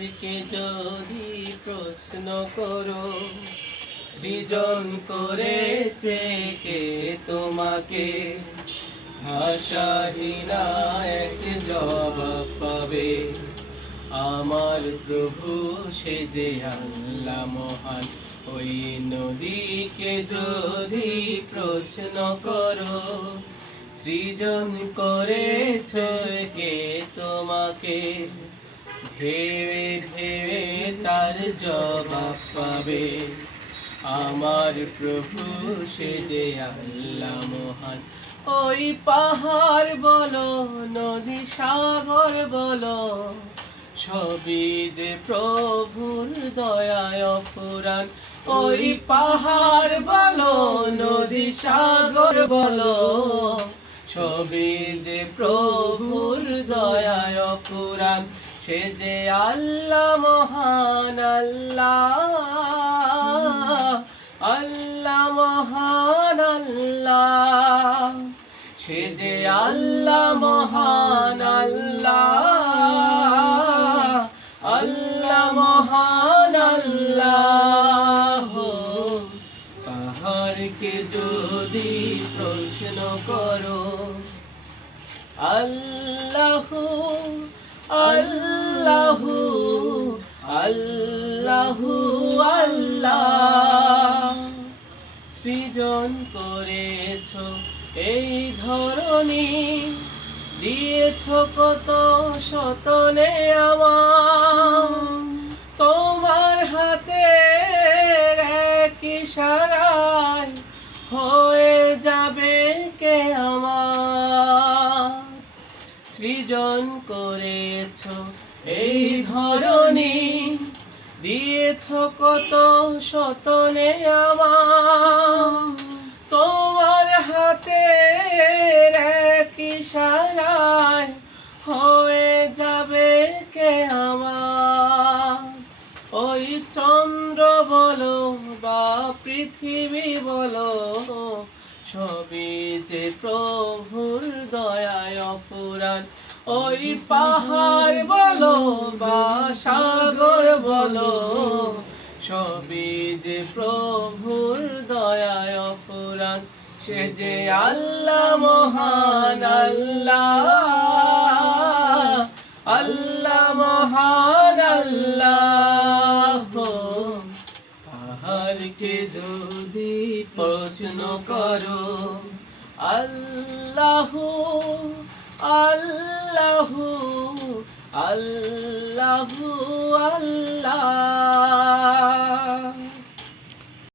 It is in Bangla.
পাহাড়কে যদি প্রশ্ন করো, সৃজন করেছে কে তোমাকে, ভাষাহীনা এক জবাব পাবে। আমার প্রভু সে যে আল্লাহ মহান, ওই নদীকে যদি প্রশ্ন করো, সৃজন করেছে কে তোমাকে, ভেবে ভেবে তার জবাব পাবে। আমার প্রভু সে যে আল্লাহ মহান। ওই পাহাড় বলো, নদী সাগর বলো, সবই যে প্রভুর দয়ায় অফুরান। ওই পাহাড় বলো, নদী সাগর বলো, সবই যে প্রভুর দয়ায় অফুরান। সে যে আল্লাহ মহান, আল্লাহ আল্লাহ মহান আল্লাহ, সে যে আল্লাহ মহান আল্লাহ, আল্লাহ মহান আল্লাহ। পাহাড়কে যদি প্রশ্ন করো, আল্লাহু আল্লাহু আল্লাহু আল্লাহ, সৃজন করেছ এই ধরনী, দিয়েছ কত শতনে আমার, তোমার হাতে এক ইশারায় হয়ে যাবে কে আমার। সৃজন করেছ এই ধরনী, দিয়েছ কত শতনে আমার, তোমার হাতে এক ইশারায় হয়ে যাবে কে আমার। ওই চন্দ্র বলো বা পৃথিবী বলো, সবই যে প্রভুর দয়ায় অফুরান। ওই পাহাড় বলো বা সাগর বলো, সবই যে প্রভুর দয়ায় অফুরান। সে যে আল্লাহ মহান, আল্লাহ আল্লাহ মহান আল্লাহ। পাহাড়কে যদি প্রশ্ন করো, আল্লাহু আল্লাহু আল্লাহু আল্লাহ।